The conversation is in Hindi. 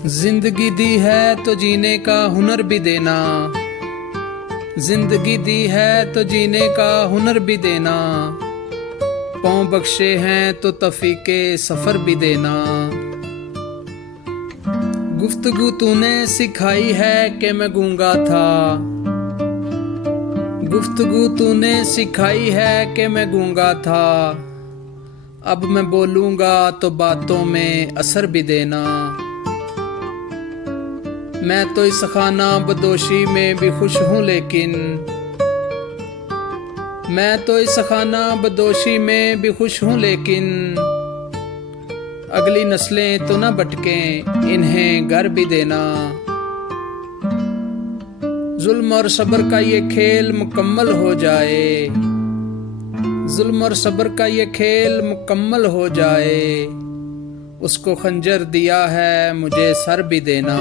जिंदगी दी है तो जीने का हुनर भी देना, जिंदगी दी है तो जीने का हुनर भी देना, पाँव बख्शे हैं तो तफीके सफर भी देना। गुफ्तगू तूने सिखाई है कि मैं गूंगा था, गुफ्तगू तूने सिखाई है कि मैं गूंगा था, अब मैं बोलूंगा तो बातों में असर भी देना। मैं तो इस खाना बदोशी में भी खुश हूँ लेकिन, मैं तो इस खाना बदोशी में भी खुश हूँ लेकिन, अगली नस्लें तो न भटकें इन्हें घर भी देना। जुल्म और सब्र का ये खेल मुकम्मल हो जाए, जुल्म और सब्र का ये खेल मुकम्मल हो जाए, उसको खंजर दिया है मुझे सर भी देना।